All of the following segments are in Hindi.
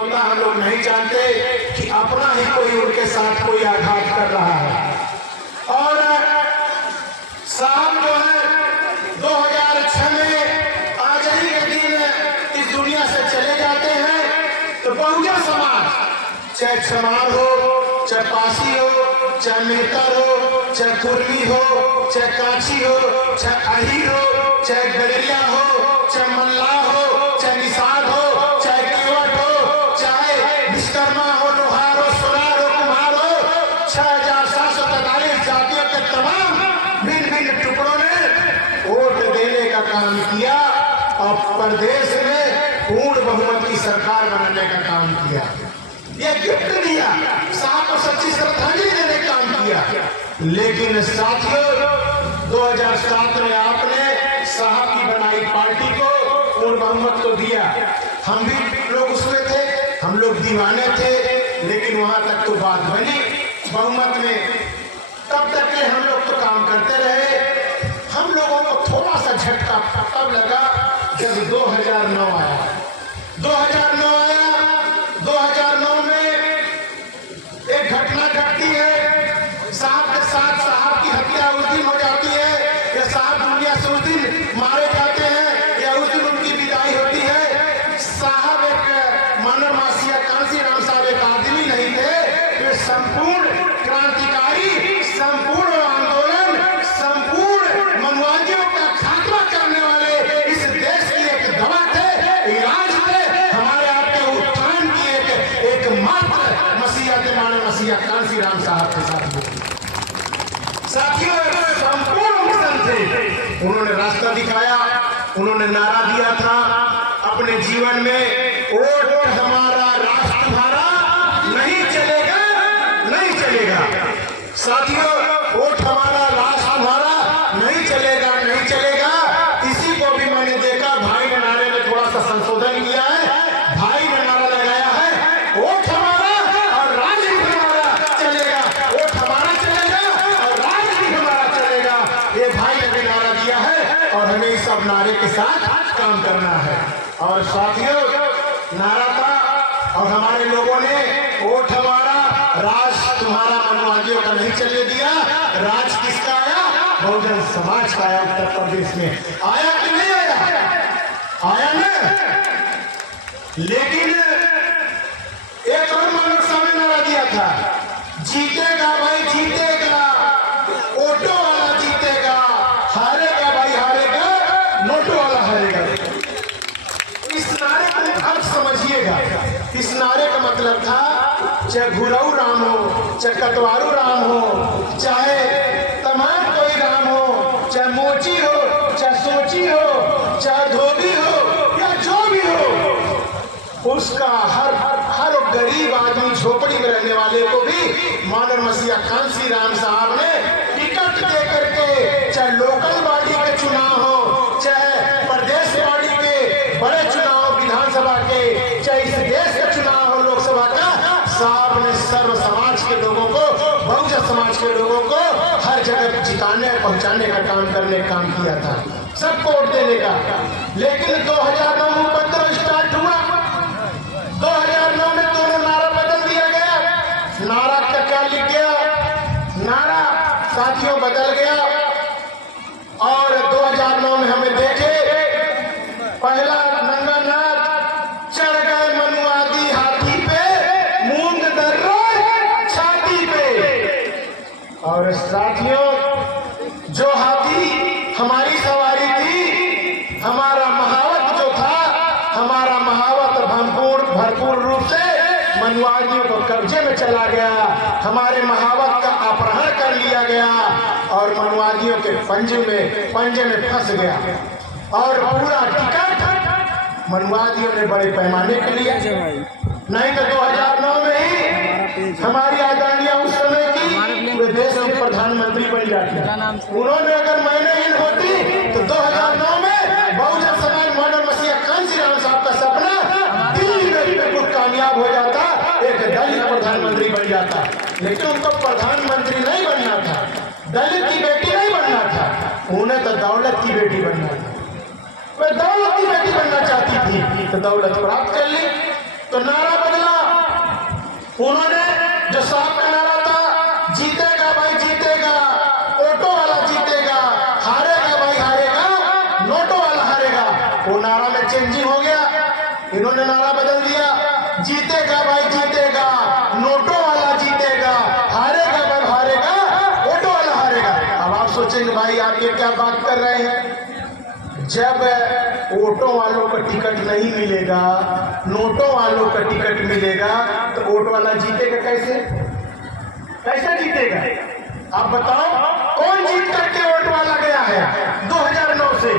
हम लोग नहीं जानते कि अपना ही कोई उनके साथ कोई आघात कर रहा है। और साहब जो है 2006 में आज ही के दिन इस दुनिया से चले जाते हैं, तो बहुजन समाज चाहे चमार हो, चाहे पासी हो, चाहे मेहतर हो, चाहे कुर्मी हो, चाहे कांची हो, चाहे अहिर हो, चाहे गडरिया हो, चाहे मल्ला हो, चाहे निषाद हो, चाहे केवट हो, चाहे विश्वकर्मा हो, लोहार हो, सोनार हो, कुम्हार हो, 6743 जातियों के तमाम भिन्न भिन्न टुकड़ों ने वोट देने का काम किया और प्रदेश में पूर्ण बहुमत की सरकार बनाने का काम किया। ये गिफ्ट दिया, साहब को सच्ची श्रद्धांजलि देने का काम किया। लेकिन साथियों 2007 में आपने साहब की बनाई पार्टी को पूर्ण बहुमत तो दिया, हम भी लोग उसमें थे, हम लोग दीवाने थे, लेकिन वहां तक तो बात बनी बहुमत में। तब तक के हम लोग तो काम करते रहे। हम लोगों को थोड़ा सा झटका तब लगा जब 2009 आया। 2009 आया, 2009 में एक घटना घटती है, साहब के साथ साहब की हत्या उस दिन हो जाती है, या साहब दुनिया से उस दिन मारे जाते हैं, या उस दिन उनकी विदाई होती है। साहब एक मानव मासिया कांसीराम साहब एक आदमी नहीं थे, वे संपूर्ण क्रांतिकारी, संपूर्ण आंदोलन, संपूर्ण मनुवादियों का खात्मा करने वाले इस देश की एक दवा थे, इलाज थे, हमारे आपके उत्थान की एक मात्र मसीहा थे, मानव मसीहा कांसीराम साहब के साथ साथियों संपूर्ण मिशन थे। उन्होंने रास्ता दिखाया, उन्होंने नारा दिया था अपने जीवन में, वोट हमारा राष्ट्र हमारा, नहीं चलेगा, नहीं चलेगा। साथियों वोट हमारा राष्ट्र हमारा, नहीं चलेगा, नहीं चलेगा। इसी को भी मैंने देखा, भाई ने नारे में थोड़ा सा संशोधन किया है। भाई ने नारा लगाया है वोट हमारा और राज्य भी हमारा चलेगा, वोट हमारा चलेगा और राज्य भी हमारा चलेगा। ये भाई ने भी नारा दिया है और हमें इस सब नारे के साथ काम करना है। और साथियों नारा था और हमारे लोगों ने वोट हमारा राज तुम्हारा मनुवादियों का नहीं चलने दिया। राज किसका आया? बहुजन समाज का आया। उत्तर प्रदेश में आया कि नहीं आया? आया ना। लेकिन एक और मानव सामने नारा दिया था, जीतेगा भाई जीतेगा, ऑटो वाला जीतेगा, हारेगा भाई हारेगा, नोटो वाला हारेगा। इस नारे का अर्थ समझिएगा। इस नारे का मतलब था चाहे घुरऊ राम हो, चाहे कटवारू राम हो, चाहे तमाम कोई राम हो, चाहे मोची हो, चाहे सोची हो, चाहे धोबी हो, या जो भी हो, उसका हर गरीब आदमी झोपड़ी में रहने वाले को भी मानव मसीहा कांसीराम साहब ने टिकट दे करके, चाहे लोकल बॉडी के चुनाव हो, चाहे प्रदेश बॉडी के बड़े चुनाव विधानसभा के, चाहे इस देश का चुनाव हो लोकसभा का, साहब ने सर्व समाज के लोगों को, बहुजन समाज के लोगों को हर जगह जिताने पहुंचाने का काम किया था, सबको वोट देने का। लेकिन 2009 में उपद्रव स्टार्ट हुआ। 2009 में दोनों नारा बदल दिया गया। नारा का क्या लिख गया? नारा साथियों बदल गया। और 2009 में हमें देखे पहला नंगा नाच, चढ़ गए मनुवादी हाथी पे, मूंग दर्रों छाती पे। और साथियों जो हाथी हमारी सवारी थी, हमारा महावत जो था, हमारा महावत भरपूर रूप से मनुवादियों को कब्जे में चला गया। हमारे महावत का अपहरण कर लिया गया और मनुवादियों के पंजे में फंस गया। और पूरा टिकट मनुवादियों ने बड़े पैमाने पे लिया। नहीं तो 2009 में ही हमारी आजादियां उस समय की देश के प्रधानमंत्री बन जाती। उन्होंने अगर मैंने होती तो 2009 में बहुजन समाज मानव मसीहा कांसीराम साहब का सपना दिल्ली में बिल्कुल कामयाब हो जाता, एक दलित प्रधानमंत्री बन जाता। लेकिन उनको प्रधानमंत्री नहीं बनना था, दलित की बेटी नहीं बनना था, उन्हें तो दौलत की बेटी बनना था। वे दौलत की बेटी बनना चाहती थी तो दौलत प्राप्त कर ली। तो नारा उन्होंने जो साफ का नारा था, जीतेगा भाई जीतेगा, ऑटो वाला जीतेगा, हारेगा भाई हारेगा, नोटो वाला हारेगा, वो नारा में चेंजिंग हो गया। इन्होंने नारा बदल दिया, जीतेगा भाई जीतेगा, नोटो वाला जीतेगा, हारेगा भाई हारेगा, ऑटो वाला हारेगा। अब आप सोचेंगे भाई आप ये क्या बात कर रहे हैं? जब ऑटो वालों को टिकट नहीं मिलेगा, नोटों वालों को टिकट मिलेगा, तो ऑटो वाला जीतेगा कैसे? कैसे जीतेगा? आप बताओ कौन जीत करके वोट वाला गया है? 2009 से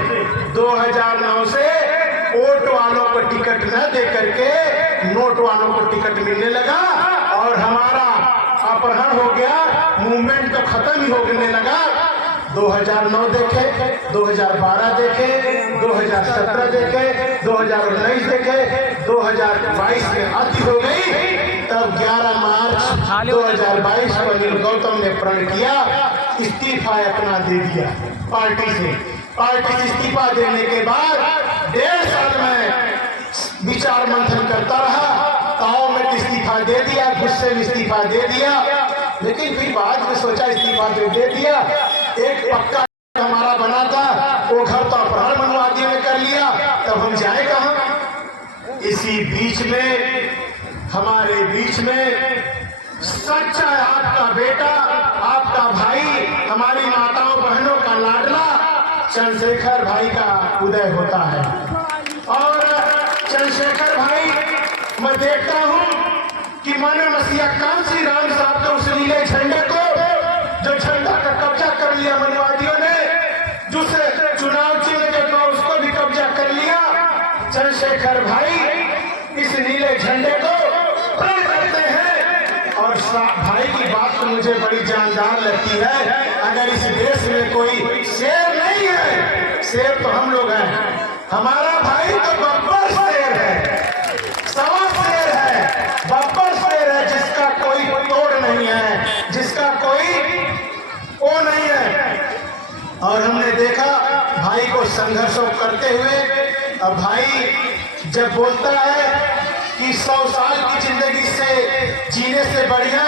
2009 से वोट वालों को टिकट न दे करके नोट वालों को टिकट मिलने लगा और हमारा अपहरण हो गया, मूवमेंट तो खत्म ही होने लगा। 2009 देखे, 2012 देखे, 2017 देखे, 2019 देखे, 2022 में अति हो गई। तब 11 मार्च 2022 को अनिल गौतम ने प्रण किया, इस्तीफा अपना दे दिया पार्टी से। पार्टी से इस्तीफा देने के बाद 1.5 साल में विचार मंथन करता रहा, ताव में इस्तीफा दे दिया, गुस्से में इस्तीफा दे दिया, लेकिन फिर बाद में सोचा इस्तीफा दे दिया, एक पक्का हमारा बना था, वो घर तो अपहरण मनवादियों ने कर लिया, तब हम जाए कहां? इसी बीच में हमारे बीच में सच्चा आपका बेटा, आपका भाई, हमारी माताओं बहनों का लाडला चंद्रशेखर भाई का उदय होता है। और चंद्रशेखर भाई, मैं देखता हूं कि मानव मसीहा कांसी राम साहब के उस नीले झंडे को, जो झंडा का कब्जा कर लिया मनवादियों ने, जिसे चुनाव चिन्ह के तो उसको भी कब्जा कर लिया। चंद्रशेखर भाई इस नीले झंडे को प्रण करते हैं। और भाई की बात तो मुझे बड़ी जानदार लगती है। अगर इस देश में कोई शेर नहीं है, शेर तो हम लोग हैं। हमारा भाई तो बब्बर शेर है, सवा शेर है, बब्बर शेर है, जिसका कोई तोड़ नहीं है, जिसका कोई वो नहीं है। और हमने देखा भाई को संघर्ष करते हुए। अब भाई जब बोलता है कि 100 साल की जिंदगी से जीने से बढ़िया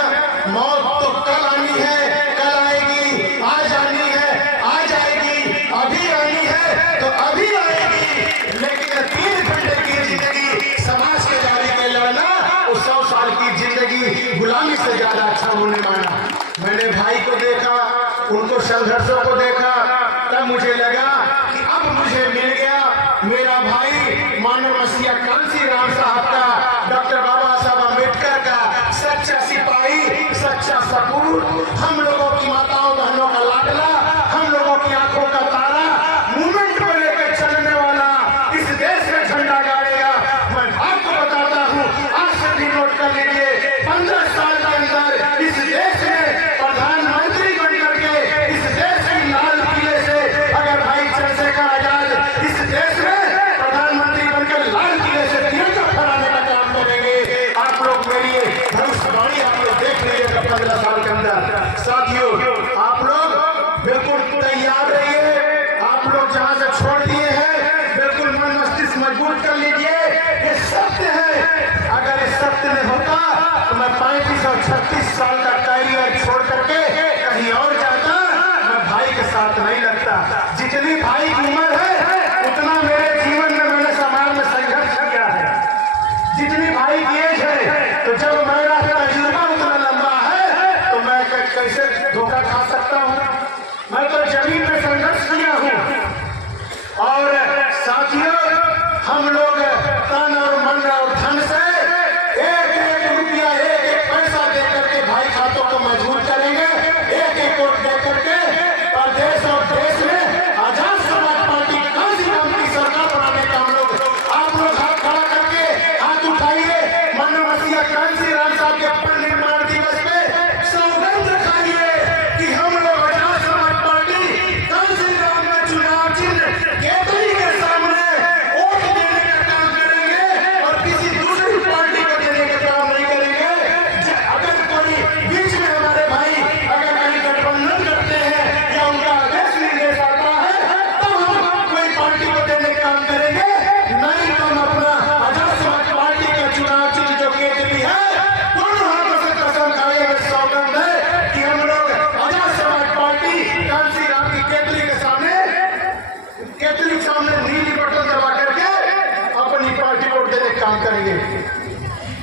मौत तो कल आनी है, कल आएगी, आज आनी है, आज आएगी, अभी आनी है तो अभी आएगी, लेकिन 3 घंटे की जिंदगी समाज के जारी में लड़ना, उस 100 साल की जिंदगी गुलामी से ज्यादा अच्छा होने माना। मैंने भाई को देखा, उनको संघर्षों को देखा, तब मुझे लगा कि अब मुझे मिल गया मेरा भाई मानव मसीहा कांसी राम साहब का, डॉक्टर बाबा साहब अम्बेडकर का सच्चा सिपाही, सच्चा सपूत, हम लोगों की माताओं बहनों का लाडला, हम लोगों की आंखों का तारा, मूवमेंट को लेकर चलने वाला, इस देश में झंडा गाड़ेगा। मैं आपको बताता हूँ, आज से भी नोट कर लीजिए, 15 साल के अंदर इस देश में प्रधानमंत्री बन करके इस देश की लाल किले से अगर भाई चंद्रशेखर आजाद इस देश में प्रधानमंत्री बनकर लाल किले से तिरंगा फहराने का काम करेंगे। आप लोग मेरी भविष्यवाणी आप लोग देख लीजिएगा 15 साल के अंदर। साथियों, आप लोग बिल्कुल तैयार रहिए। आप लोग जहां से छोड़ दिए हैं, बिल्कुल मन मस्तिष्क मजबूत कर लीजिए। ये सत्य है, अगर इस सत्य में होता तो मैं 35 और 36 साल का कैरियर छोड़ करके कहीं और जाता, मैं भाई के साथ नहीं लगता। जितनी भाई की उम्र है उतना मेरे जीवन में मैंने समाज में संघर्ष किया है। जितनी भाई की एज है, तो जब मेरा तजुर्बा उतना लंबा है तो मैं कैसे धोखा खा सकता हूँ? मैं तो जमीन में संघर्ष किया हूँ। और साथियों, हम लोग तन और मन और धन से एक रुपया, एक पैसा दे करके भाई खातों को मजबूत करेंगे, एक वोट दे करके प्रदेश और देश में आजाद समाज पार्टी कांसी राम की सरकार बनाने का आप लोग हाथ खड़ा करके हाथ उठाइए। मानव मसीहा कांसी राम साहब के परिनिर्माण दिवस में सौगंध खाइए कि हम लोग आजाद समाज पार्टी कांसी राम में चुनाव चिन्ह केतली के सामने वोट देने का काम करेंगे।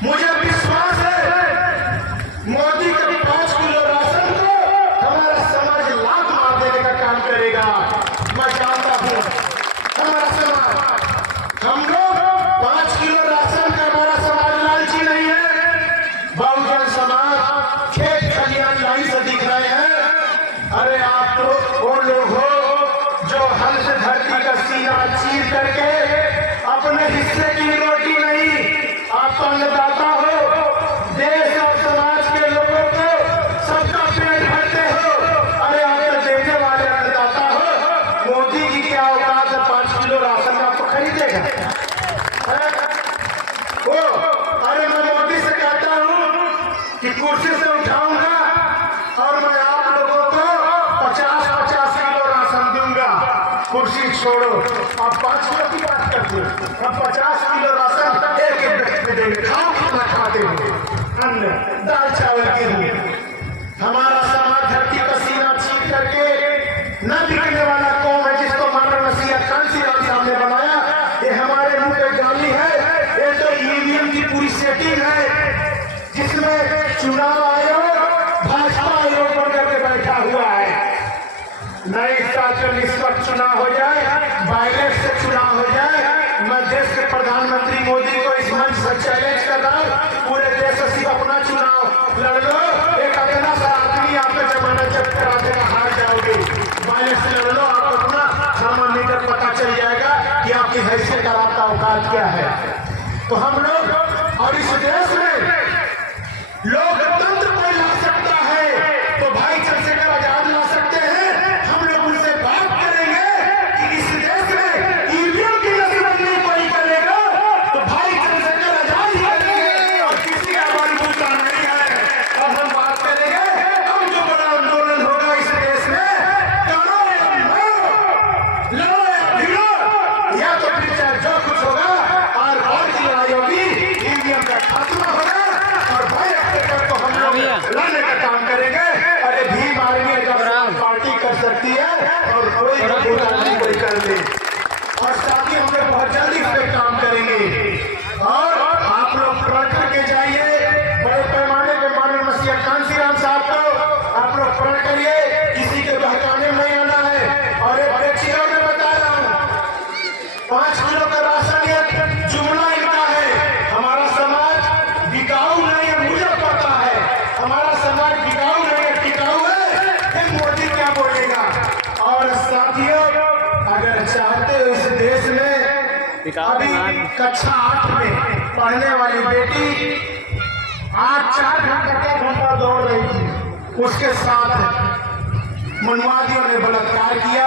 मुझे विश्वास है मोदी के 5 किलो राशन को हमारा समाज लात मार देने का काम करेगा। मैं जानता हूँ हमारा समाज, हम लोग 5 किलो राशन का हमारा समाज लालची नहीं है। बहुजन समाज खेत खलियान लाइन से दिख रहे हैं। अरे आप तो वो लोग हो जो हल से धरती का सीना चीर करके अपने हिस्से की रोटी नहीं, आप तो अन्नदाता हो, देश और समाज के लोगों को सबका पेट भरते हो। अरे आप तो देने वाले अन्नदाता हो। मोदी जी क्या औकात है 5 किलो राशन आपको खरीदेगा? वो अरे मैं मोदी से कहता हूँ कि कुर्सी से उठाऊंगा और मैं आप लोगों को 50-50 किलो राशन दूंगा। कुर्सी छोड़ो, आप 5 किलो की बात करते हो, हम 50 किलो राशन एक व्यक्ति में देंगे। खाओ खाना खाते हुए अन्न दाल चावल गेहूं। हमारा समाज धरती का सीना चीर करके न दिखने वाला कौन है जिसको मानव नसीहा कांसी राम साहब ने बनाया। ये हमारे मुंह पे गाली है। ये तो ईवीएम की पूरी सेटिंग है जिसमें चुनाव आयोग भाजपा आयोग बन करके बैठा हुआ है। नहीं इसका निष्पक्ष चुनाव हो जाए, वायलेंस से चुनाव हो जाए। मैं देश के प्रधानमंत्री मोदी को इस मंच से चैलेंज कर रहा हूँ, पूरे देश से सिर्फ अपना चुनाव लड़ लो। एक अकेला सा आदमी आपका जमानत जब्त करा देगा, हार जाओगे। वायलेंस से लड़ लो, आपको अपना सामान लेकर पता चल जाएगा कि आपकी हैसियत और आपका औकात क्या है। तो हम लोग और इस देश में लोकतंत्र कोई ला सकता है तो भाई चंद्रशेखर आजाद ला सकते हैं। हम लोग उनसे बात करेंगे कि इस देश में ईवीएम की नसबंदी कोई करेगा तो भाई चंद्रशेखर आजाद ही करेंगे और किसी का बलबूता नहीं है। और हम बात करेंगे अब जो बड़ा आंदोलन होगा इस देश में, करो या मरो, लड़ो या भिड़ो, या तो फिर चाहे जो कुछ होगा और की लड़ाई होगी, ईवीएम का खात्मा होगा और भाई को हम लोग लाने का काम करेंगे। अरे भीम आर्मी पार्टी कर सकती है और कोई कर ले। और साथ ही हम लोग बहुत जल्दी इस पे काम करेंगे और आप लोग प्रण करके जाइए बड़े पैमाने पे माननीय मसीहा कांसी राम साहब को आप लोग प्रण करिए। किसी के बहकाने में नहीं आना है। और एक व्यक्तियों में बता रहा हूँ 5 किलो का राशन एक जुमला इनका है। हमारा समाज बिकाऊ नहीं है, मुझे पता है। हमारा समाज बिकाऊ नहीं है, टिकाऊ है। फिर मोदी क्या बोलेगा? और साथियों अगर चाहते हो इस देश में, अभी कक्षा 8 में पढ़ने वाली बेटी 4 घंटा दौड़ रही थी, उसके साथ मनवादियों ने बलात्कार किया,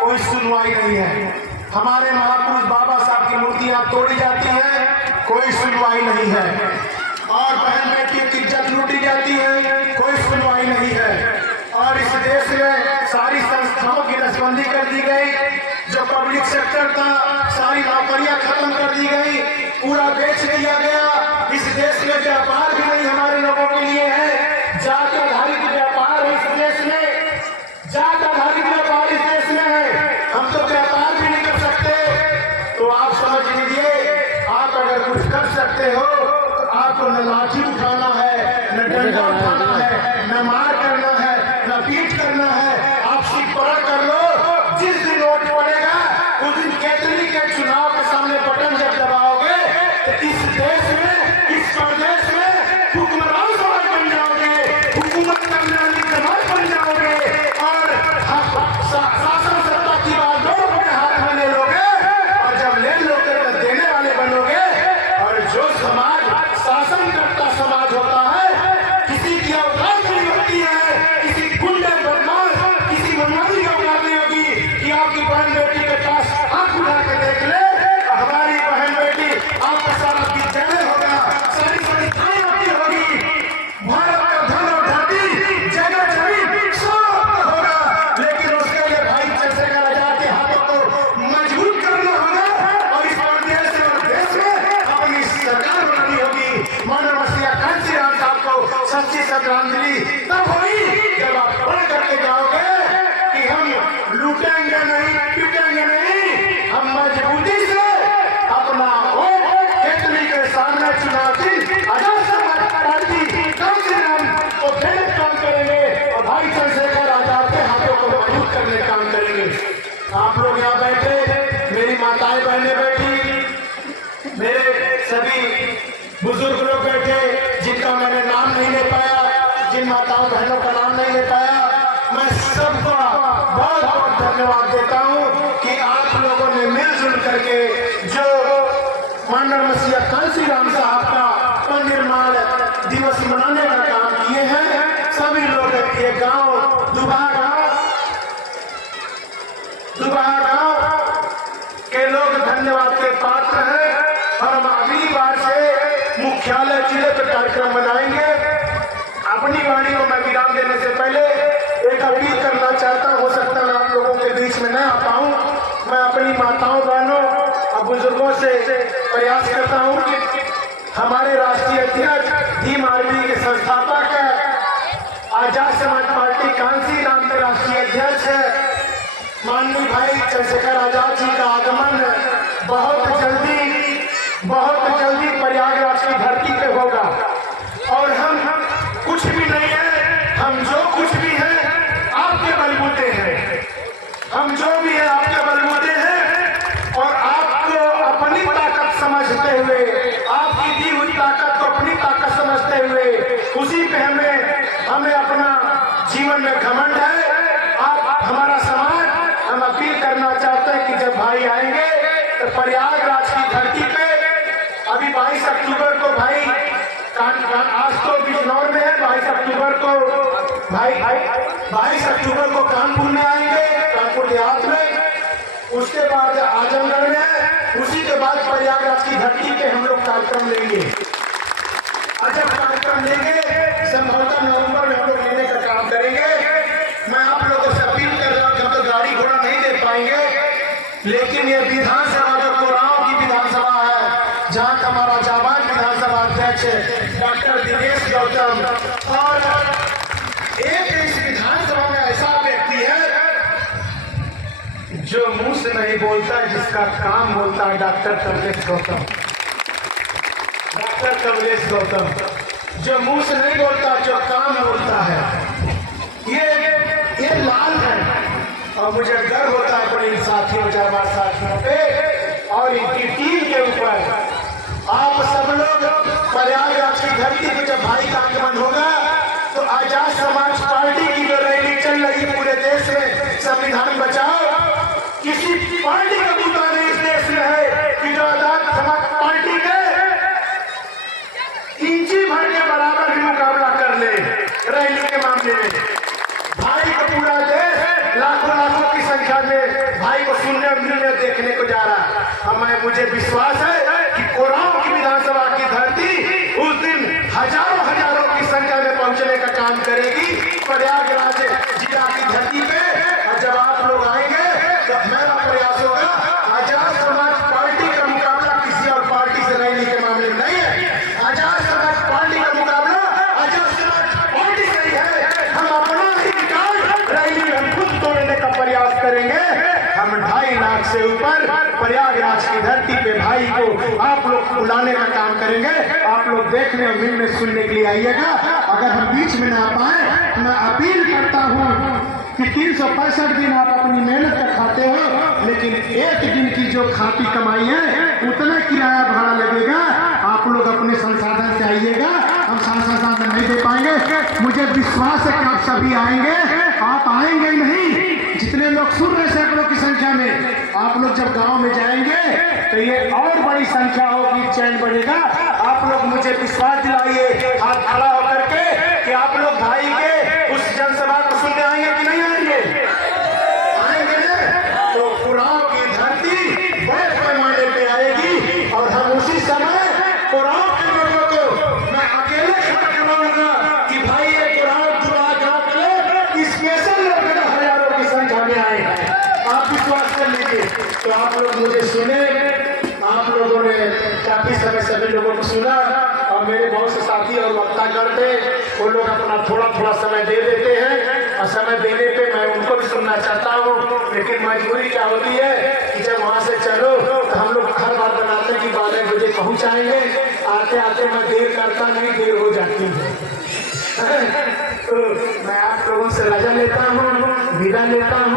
कोई सुनवाई नहीं है। हमारे महापुरुष बाबा साहब की मूर्तियां तोड़ी जाती हैं, कोई सुनवाई नहीं है। और बहन बेटियों की इज्जत लूटी जाती है, कोई सुनवाई नहीं है। और इस देश में सारी संस्थाओं की नसबंदी कर दी गई। जो पब्लिक सेक्टर था सारी नौकरियां खत्म कर दी गई, पूरा बेच दिया गया। इस देश में व्यापार भी नहीं हमारे लोगों के लिए है। जाति आधारित व्यापार है इस देश में, जाति आधारित व्यापार इस देश में है। हम तो व्यापार भी नहीं कर सकते। तो आप समझ लीजिए, आप अगर कुछ कर सकते हो तो आपको न लाठी उठाना है, न डंडा उठाना है, न मार करना है, न पीट करना है। आप सिर्फ पढ़ कर लो। जिस दिन वोट पड़ेगा उस दिन केतली के चुनाव के सामने बटन जब दबाओगे तो इस देश में, इस प्रदेश में हुक्मरान समाज बन जाओगे, हुकूमत करने वाली समाज बन जाओगे और शासन सत्ता की बात अपने हाथ में ले लोगे। और जब ले लोगे तो देने वाले बनोगे। और जो समाज शासन करता समाज होता है, किसी की औकात नहीं होती है, किसी गुंडे बदमाश, किसी मनमानी की औकात नहीं होगी कि आपकी बहन बेटी के पास आंख उठा के देख ले। हमारी बहन बेटी आपका सारा विद्यालय होगा, सारी सारी थाएं आपकी होगी, भारत का धन और धरती जगह जमीन सब होगा। लेकिन उसके लिए भाई चंद्रशेखर आजाद के हाथों को मजबूत करना होगा और इस प्रदेश और देश में अपनी सरकार बनानी होगी। माननीय मसीहा कांसी राम साहब को सच्ची श्रद्धांजलि तब होगी जब आप पढ़ करके जाओगे कि हम लूटेंगे नहीं, पीटेंगे नहीं, हम मजबूती से अपना वोट केतली के सामने चुनाव सारी माताओं बहनों का नाम नहीं ले पाया। मैं सबका बहुत बहुत धन्यवाद देता हूँ कि आप लोगों ने मिलजुल करके जो माननीय मसीहा कांसी राम साहब का निर्माण दिवस मनाने का काम किए हैं। सभी लोग ये गांव दुबहा गांव के लोग धन्यवाद के पात्र हैं। और हम अगली बार से मुख्यालय जिले पे कार्यक्रम बनाएंगे। अपनी वाणी को मैं विराम देने से पहले एक अपील करना चाहता हूं। हो सकता है आप लोगों के बीच में न आ पाऊं। मैं अपनी माताओं बहनों और बुजुर्गों से प्रयास करता हूं कि हमारे राष्ट्रीय अध्यक्ष भीम आर्मी के संस्थापक आजाद समाज पार्टी कांसी राम के राष्ट्रीय अध्यक्ष माननीय भाई चंद्रशेखर आजाद जी का आगमन बहुत जल्दी प्रयागराज की धरती पे होगा। और हम कुछ भी नहीं है, हम जो कुछ भी हैं आपके बलबूते हैं। हम जो भी है आपके बलबूते हैं। और आपको अपनी ताकत समझते हुए, आपकी दी हुई ताकत को अपनी ताकत समझते हुए, उसी पे हमें अपना जीवन में घमंड है। आप हमारा समाज, हम अपील करना चाहते हैं कि जब भाई आएंगे तो प्रयागराज की धरती पे अभी 22 अक्टूबर को भाई आज तो बिजनौर में है, 22 अक्टूबर को भाई 22 अक्टूबर को कानपुर में आएंगे, कानपुर देहात में। उसके बाद आजमगढ़ में, उसी के बाद प्रयागराज की धरती पे हम लोग कार्यक्रम लेंगे। जब कार्यक्रम लेंगे संभवतः नवंबर में हम लोग लेने का काम करेंगे। मैं आप लोगों से अपील कर रहा हूँ, हम तो गाड़ी घोड़ा नहीं दे पाएंगे, लेकिन ये विधानसभा जो कोराव की विधानसभा है, जहाँ का हमारा जाबाज विधानसभा अध्यक्ष डॉक्टर दिनेश गौतम, और एक इस विधानसभा में ऐसा व्यक्ति है जो मुंह से नहीं बोलता है, जिसका काम बोलता है, डॉक्टर कमलेश गौतम। डॉक्टर कमलेश गौतम जो मुंह से नहीं बोलता, जो काम बोलता है। ये लाल है और मुझे गर्व होता है अपने इन साथियों, जाबाज साथियों पे और इनकी टीम के ऊपर। आप सब लोग प्रयागराज की धरती पे जब भाई का आगमन होगा तो आजाद समाज पार्टी की जो रैली चल रही है पूरे देश में, संविधान बचाओ, किसी पार्टी का बूता नहीं इस देश में है कि जो आजाद समाज पार्टी के इंची भर के बराबर ही मुकाबला कर ले रैली के मामले में। भाई को पूरा देश लाखों की संख्या में भाई को सुनने मिलने देखने को जा रहा है। मुझे विश्वास है कि कोराव की विधानसभा की धरती उस दिन हजारों की संख्या में पहुंचने का काम करेगी प्रयागराज जिला की धरती पे। और जब आप लोग आएंगे तो मेरा प्रयास होगा, आजाद समाज पार्टी का मुकाबला किसी और पार्टी से रैली के मामले में नहीं है। आजाद समाज पार्टी का मुकाबला आजाद समाज पार्टी से ही है। हम अपना ही रिकॉर्ड रैली हम खुद तोड़ने का प्रयास करेंगे। हम 2.5 लाख से ऊपर प्रयागराज की धरती पे भाई को आप लोग बुलाने का काम करेंगे। आप लोग देखने और मिलने सुनने के लिए आइएगा। अगर हम बीच में ना पाए तो मैं अपील करता हूँ कि 365 दिन आप अपनी मेहनत का खाते हो, लेकिन एक दिन की जो खाती कमाई है उतना किराया भाड़ा लगेगा। आप लोग अपने संसाधन से आइएगा, हम संसाधन नहीं दे पाएंगे। मुझे विश्वास है कि आप सभी आएंगे। आप आएंगे नहीं, जितने लोग सुन रहे सैकड़ों की संख्या में, आप लोग जब गांव में जाएंगे तो ये और बड़ी संख्या होगी, चैन बढ़ेगा। आप लोग मुझे विश्वास दिलाइए हाथ खड़ा होकर के कि आप लोग भाई के उस जनसभा को सुनने आएंगे कि नहीं आएंगे? आएंगे ना? तो कोराव की धरती बड़े पैमाने पे आएगी और हम उसी समय कोराव के लोगों को मैं अकेले खड़ा करवाऊंगा कि भाई ये कोराव दुआ गांव के स्पेशल लोग हजारों की संख्या में आए हैं। आप विश्वास कर लीजिए। तो आप लोग मुझे सुने, आप लोगों ने काफी समय सभी लोगों को सुना और मेरे बहुत से साथी और वक्ता करते वो लोग अपना थोड़ा समय दे देते हैं और समय देने पे मैं उनको भी सुनना चाहता हूँ। लेकिन मजबूरी क्या होती है कि जब वहाँ से चलो तो हम लोग हर बार बनाते हैं कि 12 बजे पहुँचाएंगे, आते आते मैं देर करता नहीं, देर हो जाती है। तो मैं आप लोगों से रजा लेता हूँ, विदा लेता हूँ।